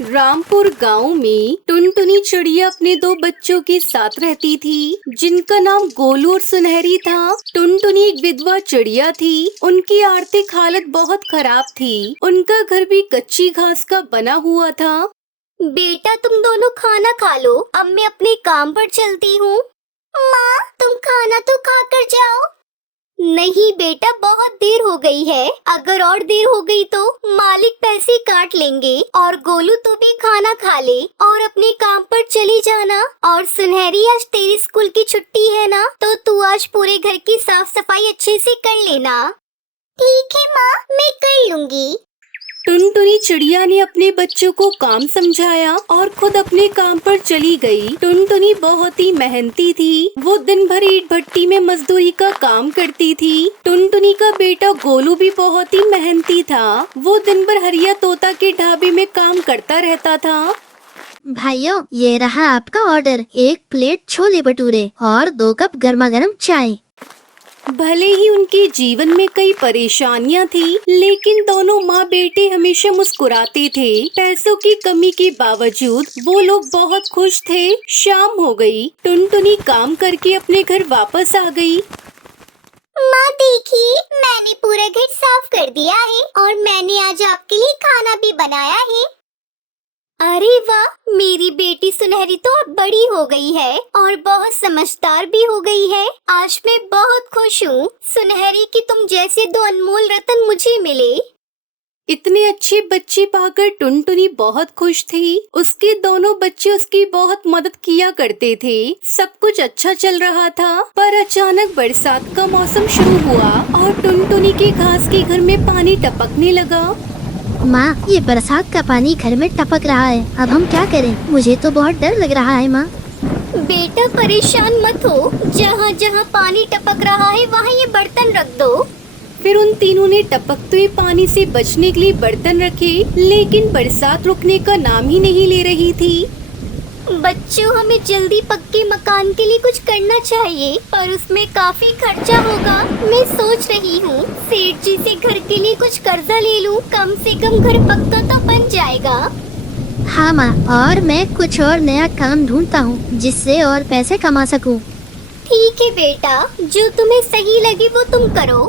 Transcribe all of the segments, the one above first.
रामपुर गांव में टुनटुनी चिड़िया अपने दो बच्चों के साथ रहती थी, जिनका नाम गोलू और सुनहरी था। टुनटुनी एक विधवा चिड़िया थी। उनकी आर्थिक हालत बहुत खराब थी। उनका घर भी कच्ची घास का बना हुआ था। बेटा, तुम दोनों खाना खा लो, अब मैं अपने काम पर चलती हूँ। माँ, तुम खाना तो खा कर जाओ। नहीं बेटा, बहुत देर हो गई है। अगर और देर हो गई तो मालिक पैसे काट लेंगे। और गोलू, तू भी खाना खा ले और अपने काम पर चली जाना। और सुनहरी, आज तेरी स्कूल की छुट्टी है ना, तो तू आज पूरे घर की साफ सफाई अच्छे से कर लेना। ठीक है माँ, मैं कर लूँगी। टुनटुनी चिड़िया ने अपने बच्चों को काम समझाया और खुद अपने काम पर चली गई। टुनटुनी बहुत ही मेहनती थी। वो दिन भर ईंट भट्टी में मजदूरी का काम करती थी। टुनटुनी का बेटा गोलू भी बहुत ही मेहनती था। वो दिन भर हरिया तोता के ढाबे में काम करता रहता था। भाइयों, ये रहा आपका ऑर्डर। 1 प्लेट छोले भटूरे और 2 कप गर्मा गर्म चाय। भले ही उनके जीवन में कई परेशानियां थी, लेकिन दोनों माँ बेटे हमेशा मुस्कुराते थे। पैसों की कमी के बावजूद वो लोग बहुत खुश थे। शाम हो गई। टुनटुनी काम करके अपने घर वापस आ गई। माँ देखिए, मैंने पूरा घर साफ कर दिया है और मैंने आज आपके लिए खाना भी बनाया है। अरे वाह, मेरी बेटी सुनहरी तो अब बड़ी हो गई है और बहुत समझदार भी हो गई है। आज मैं बहुत खुश हूँ सुनहरी कि तुम जैसे 2 अनमोल रत्न मुझे मिले। इतने अच्छे बच्चे पाकर टुनटुनी बहुत खुश थी। उसके दोनों बच्चे उसकी बहुत मदद किया करते थे। सब कुछ अच्छा चल रहा था, पर अचानक बरसात का मौसम शुरू हुआ और टुनटुनी के घास के घर में पानी टपकने लगा। माँ, ये बरसात का पानी घर में टपक रहा है। अब हम क्या करें? मुझे तो बहुत डर लग रहा है। माँ बेटा, परेशान मत हो। जहाँ जहाँ पानी टपक रहा है वहाँ ये बर्तन रख दो। फिर उन तीनों ने टपकते हुए पानी से बचने के लिए बर्तन रखे, लेकिन बरसात रुकने का नाम ही नहीं ले रही थी। बच्चों, हमें जल्दी पक्के मकान के लिए कुछ करना चाहिए, पर उसमें काफी खर्चा होगा। मैं सोच रही हूँ सेठ जी से घर के लिए कुछ कर्जा ले लूँ। कम से कम घर पक्का तो बन जाएगा। हाँ माँ, और मैं कुछ और नया काम ढूंढता हूँ जिससे और पैसे कमा सकूँ। ठीक है बेटा, जो तुम्हें सही लगे वो तुम करो।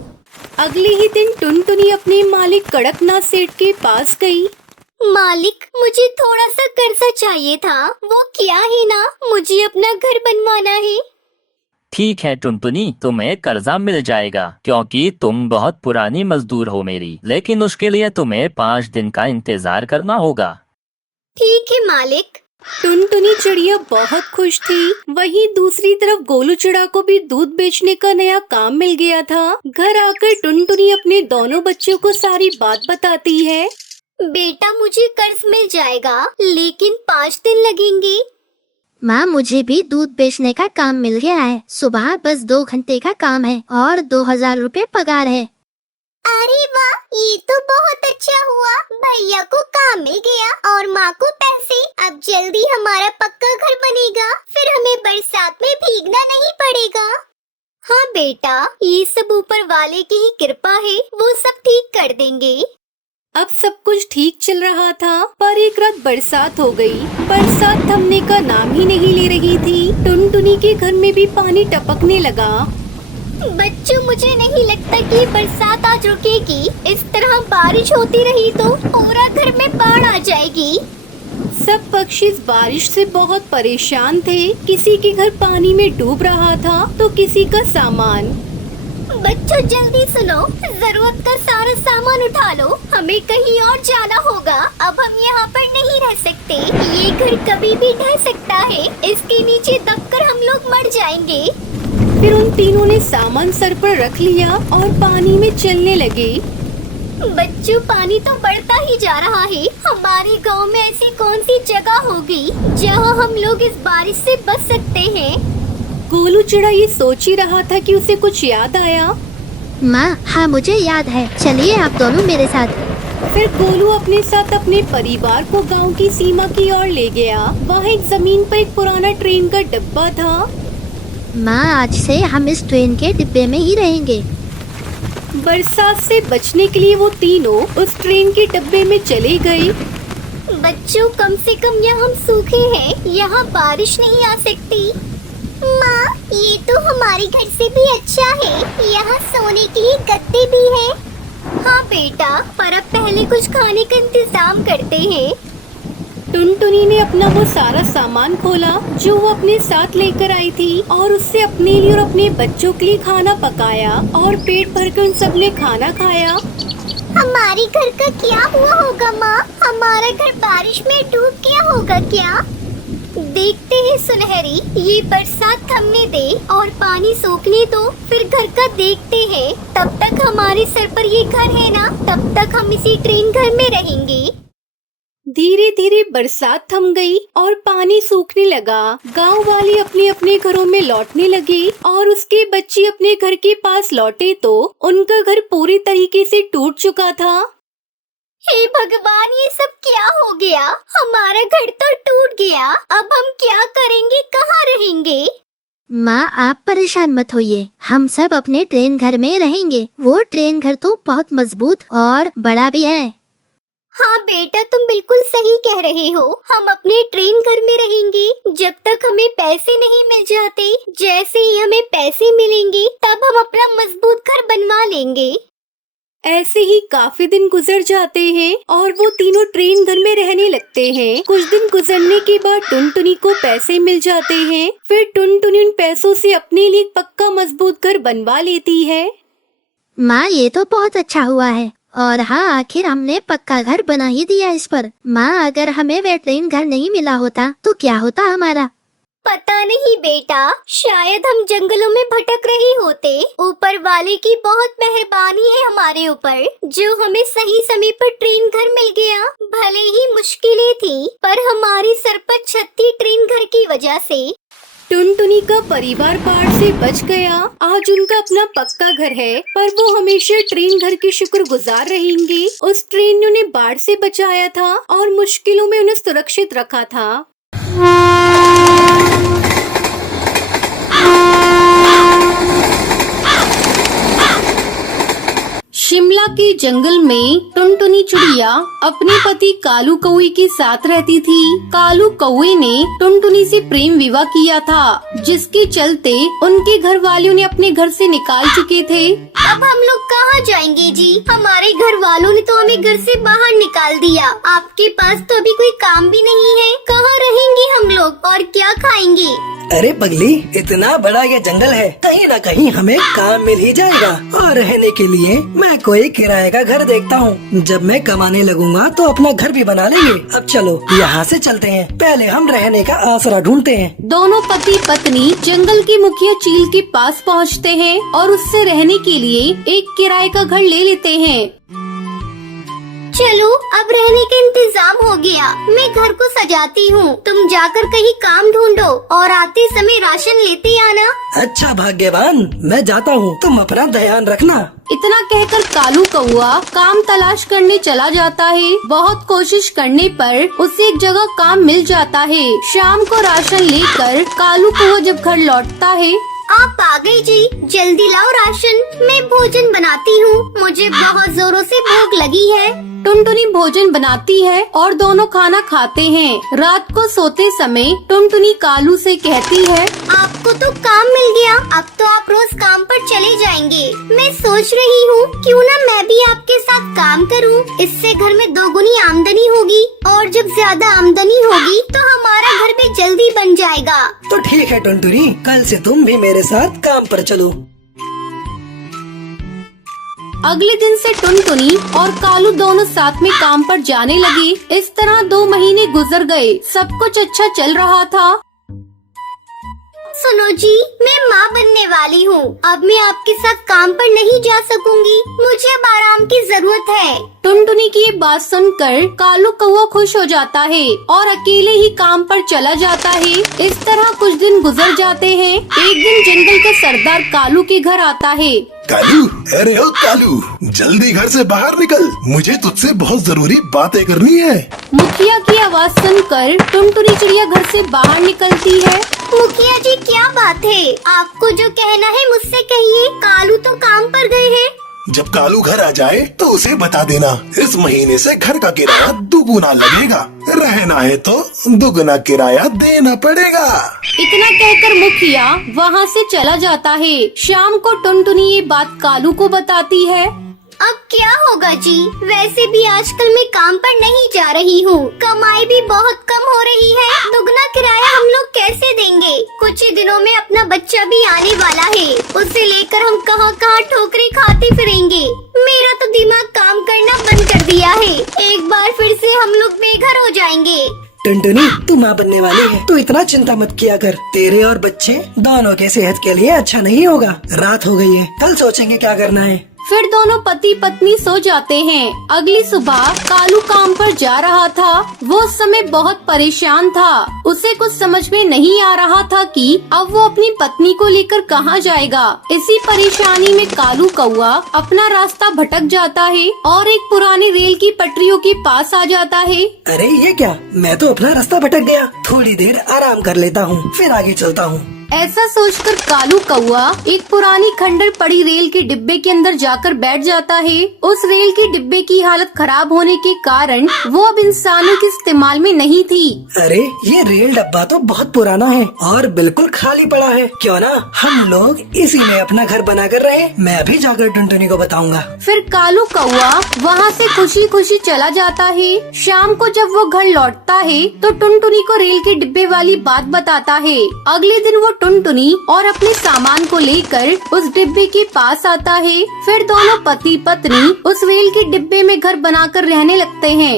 अगले ही दिन टुनटुनी अपने मालिक कड़कनाथ सेठ के पास गई। मालिक, मुझे थोड़ा सा कर्जा चाहिए था। वो क्या है ना, मुझे अपना घर बनवाना है। ठीक है टुनटुनी, तुम्हें कर्जा मिल जाएगा क्योंकि तुम बहुत पुरानी मजदूर हो मेरी, लेकिन उसके लिए तुम्हें 5 दिन का इंतजार करना होगा। ठीक है मालिक। टुनटुनी चिड़िया बहुत खुश थी। वहीं दूसरी तरफ गोलू चिड़ा को भी दूध बेचने का नया काम मिल गया था। घर आकर टुनटुनी अपने दोनों बच्चों को सारी बात बताती है। बेटा, मुझे कर्ज मिल जाएगा, लेकिन 5 दिन लगेंगे। माँ, मुझे भी दूध बेचने का काम मिल गया है। सुबह बस 2 घंटे का काम है और 2000 रुपए पगार है। अरे वाह, ये तो बहुत अच्छा हुआ। भैया को काम मिल गया और माँ को पैसे। अब जल्दी हमारा पक्का घर बनेगा, फिर हमें बरसात में भीगना नहीं पड़ेगा। हाँ बेटा, ये सब ऊपर वाले की ही कृपा है, वो सब ठीक कर देंगे। अब सब कुछ ठीक चल रहा था, पर एक रात बरसात हो गई। बरसात थमने का नाम ही नहीं ले रही थी। टुनटुनी के घर में भी पानी टपकने लगा। बच्चों, मुझे नहीं लगता कि बरसात आज रुकेगी। इस तरह बारिश होती रही तो पूरा घर में बाढ़ आ जाएगी। सब पक्षी इस बारिश से बहुत परेशान थे। किसी के घर पानी में डूब रहा था तो किसी का सामान। बच्चों, जल्दी सुनो, जरूरत का सारा सामान उठा लो, हमें कहीं और जाना होगा। अब हम यहाँ पर नहीं रह सकते। ये घर कभी भी ढह सकता है। इसके नीचे दबकर हम लोग मर जाएंगे। फिर उन तीनों ने सामान सर पर रख लिया और पानी में चलने लगे। बच्चों, पानी तो बढ़ता ही जा रहा है। हमारे गांव में ऐसी कौन सी जगह होगी जहां हम लोग इस बारिश से बच सकते हैं? गोलू चिड़ा ये सोच ही रहा था कि उसे कुछ याद आया। माँ, हाँ मुझे याद है, चलिए आप दोनों मेरे साथ। फिर गोलू अपने साथ अपने परिवार को गांव की सीमा की ओर ले गया। वहाँ एक जमीन पर एक पुराना ट्रेन का डिब्बा था। माँ, आज से हम इस ट्रेन के डिब्बे में ही रहेंगे। बरसात से बचने के लिए वो तीनों उस ट्रेन के डिब्बे में चले गए। बच्चों, कम से कम यहाँ हम सूखे हैं, यहाँ बारिश नहीं आ सकती। माँ, ये तो हमारे घर से भी अच्छा है, यहाँ सोने के लिए गद्दे भी हैं। हाँ बेटा, पर अब पहले कुछ खाने का इंतजाम करते हैं। टुनटुनी ने अपना वो सारा सामान खोला जो वो अपने साथ लेकर आई थी और उससे अपने लिए और अपने बच्चों के लिए खाना पकाया और पेट भरकर उन सब ने खाना खाया। हमारे घर का क्या हुआ होगा माँ? हमारा घर बारिश में डूब गया होगा क्या? देखते हैं सुनहरी, ये बरसात थमने दे और पानी सूखने दो, फिर घर का देखते हैं। तब तक हमारे सर पर ये घर है ना, तब तक हम इसी ट्रेन घर में रहेंगे। धीरे धीरे बरसात थम गई और पानी सूखने लगा। गांव वाले अपने अपने घरों में लौटने लगे और उसके बच्चे अपने घर के पास लौटे तो उनका घर पूरी तरीके से टूट चुका था। हे भगवान, ये सब क्या हो गया? हमारा घर तो टूट गया, अब हम क्या करेंगे, कहाँ रहेंगे? माँ, आप परेशान मत होइए, हम सब अपने ट्रेन घर में रहेंगे। वो ट्रेन घर तो बहुत मजबूत और बड़ा भी है। हाँ बेटा, तुम बिल्कुल सही कह रहे हो, हम अपने ट्रेन घर में रहेंगे जब तक हमें पैसे नहीं मिल जाते। जैसे ही हमें पैसे मिलेंगे तब हम अपना मजबूत घर बनवा लेंगे। ऐसे ही काफी दिन गुजर जाते हैं और वो तीनों ट्रेन घर में रहने लगते हैं। कुछ दिन गुजरने के बाद टुनटुनी को पैसे मिल जाते हैं। फिर टुनटुनी उन पैसों से अपने लिए एक पक्का मजबूत घर बनवा लेती है। माँ, ये तो बहुत अच्छा हुआ है और हाँ, आखिर हमने पक्का घर बना ही दिया इस पर। माँ, अगर हमें वे ट्रेन घर नहीं मिला होता तो क्या होता हमारा? पता नहीं बेटा, शायद हम जंगलों में भटक रहे होते। ऊपर वाले की बहुत मेहरबानी है हमारे ऊपर, जो हमें सही समय पर ट्रेन घर मिल गया। भले ही मुश्किलें थी, पर हमारी सर पर छत थी ट्रेन घर की वजह से। टुनटुनी का परिवार बाढ़ से बच गया। आज उनका अपना पक्का घर है, पर वो हमेशा ट्रेन घर के शुक्रगुजार रहेंगे। उस ट्रेन ने उन्हें बाढ़ से बचाया था और मुश्किलों में उन्हें सुरक्षित रखा था। शिमला के जंगल में टुनटुनी चिड़िया अपने पति कालू कौवे के साथ रहती थी। कालू कौवे ने टुनटुनी से प्रेम विवाह किया था, जिसके चलते उनके घर वालों ने अपने घर से निकाल चुके थे। अब हम लोग कहाँ जाएंगे जी? हमारे घर वालों ने तो हमें घर से बाहर निकाल दिया। आपके पास तो अभी कोई काम भी नहीं है, कहाँ रहेंगे हम लोग और क्या खाएंगे? अरे पगली, इतना बड़ा ये जंगल है, कहीं न कहीं हमें काम मिल ही जाएगा। और रहने के लिए मैं कोई किराए का घर देखता हूँ। जब मैं कमाने लगूंगा तो अपना घर भी बना लेंगे। अब चलो यहाँ से चलते हैं, पहले हम रहने का आसरा ढूंढते हैं। दोनों पति पत्नी जंगल की मुखिया चील के पास पहुँचते हैं और उससे रहने के लिए एक किराए का घर ले लेते हैं। चलो, अब रहने का इंतजाम हो गया, मैं घर को सजाती हूँ। तुम जाकर कहीं काम ढूंढो और आते समय राशन लेते आना। अच्छा भाग्यवान, मैं जाता हूँ, तुम अपना ध्यान रखना। इतना कहकर कालू कौआ काम तलाश करने चला जाता है। बहुत कोशिश करने पर उसे एक जगह काम मिल जाता है। शाम को राशन लेकर कालू कौआ जब घर लौटता है। आप आ गई जी, जल्दी लाओ राशन, मैं भोजन बनाती हूँ, मुझे बहुत जोरों से भूख लगी है। टुनटुनी भोजन बनाती है और दोनों खाना खाते हैं। रात को सोते समय टुनटुनी कालू से कहती है, आपको तो काम मिल गया, अब तो आप रोज काम पर चले जाएंगे। मैं सोच रही हूँ क्यों ना मैं भी आपके साथ काम करूँ, इससे घर में दोगुनी आमदनी होगी और जब ज्यादा आमदनी होगी तो हमारा घर भी जल्दी बन जाएगा। तो ठीक है टुनटुनी, कल से तुम भी मेरे साथ काम पर चलो। अगले दिन से टुनटुनी और कालू दोनों साथ में काम पर जाने लगे। इस तरह 2 महीने गुजर गए। सब कुछ अच्छा चल रहा था। सुनो जी, मैं माँ बनने वाली हूँ, अब मैं आपके साथ काम पर नहीं जा सकूंगी, मुझे अब आराम की जरूरत है। टुनटुनी की ये बात सुनकर कालू कौवा खुश हो जाता है और अकेले ही काम पर चला जाता है। इस तरह कुछ दिन गुजर जाते हैं। एक दिन जंगल का सरदार कालू के घर आता है। कालू, अरे ओ कालू, जल्दी घर से बाहर निकल, मुझे तुझसे बहुत जरूरी बातें करनी है। मुखिया की आवाज सुनकर टुनटुनी चिड़िया घर से बाहर निकलती है। मुखिया जी, क्या बात है? आपको जो कहना है मुझसे कहिए, कालू तो काम पर गए हैं। जब कालू घर आ जाए तो उसे बता देना, इस महीने से घर का किराया दुगुना लगेगा, रहना है तो दुगना किराया देना पड़ेगा। इतना कहकर मुखिया वहाँ से चला जाता है। शाम को टुनटुनी ये बात कालू को बताती है। अब क्या होगा जी, वैसे भी आजकल मैं काम पर नहीं जा रही हूँ, कमाई भी बहुत कम हो रही है, दुगना किराया हम लोग कैसे देंगे? कुछ ही दिनों में अपना बच्चा भी आने वाला है, उसे लेकर हम कहाँ कहाँ ठोकरें खाते फिरेंगे। मेरा तो दिमाग काम करना बंद कर दिया है, एक बार फिर से हम लोग बेघर हो जाएंगे। टुनटुनी तू माँ बनने वाली है, तू इतना चिंता मत किया कर, तेरे और बच्चे दोनों के सेहत के लिए अच्छा नहीं होगा। रात हो गई है, कल सोचेंगे क्या करना है। फिर दोनों पति पत्नी सो जाते हैं। अगली सुबह कालू काम पर जा रहा था। वो उस समय बहुत परेशान था। उसे कुछ समझ में नहीं आ रहा था कि अब वो अपनी पत्नी को लेकर कहाँ जाएगा। इसी परेशानी में कालू कौआ अपना रास्ता भटक जाता है और एक पुरानी रेल की पटरियों के पास आ जाता है। अरे ये क्या, मैं तो अपना रास्ता भटक गया, थोड़ी देर आराम कर लेता हूँ, फिर आगे चलता हूँ। ऐसा सोचकर कालू कौआ एक पुरानी खंडर पड़ी रेल के डिब्बे के अंदर जाकर बैठ जाता है। उस रेल के डिब्बे की हालत खराब होने के कारण वो अब इंसानों के इस्तेमाल में नहीं थी। अरे ये रेल डब्बा तो बहुत पुराना है और बिल्कुल खाली पड़ा है, क्यों ना हम लोग इसी में अपना घर बना कर रहे। मैं अभी जाकर टुनटुनी को बताऊंगा। फिर कालू कौआ वहाँ से खुशी खुशी चला जाता है। शाम को जब वो घर लौटता है तो टुनटुनी को रेल के डिब्बे वाली बात बताता है। अगले दिन वो टुनटुनी और अपने सामान को लेकर उस डिब्बे के पास आता है। फिर दोनों पति पत्नी उस रेल के डिब्बे में घर बनाकर रहने लगते हैं।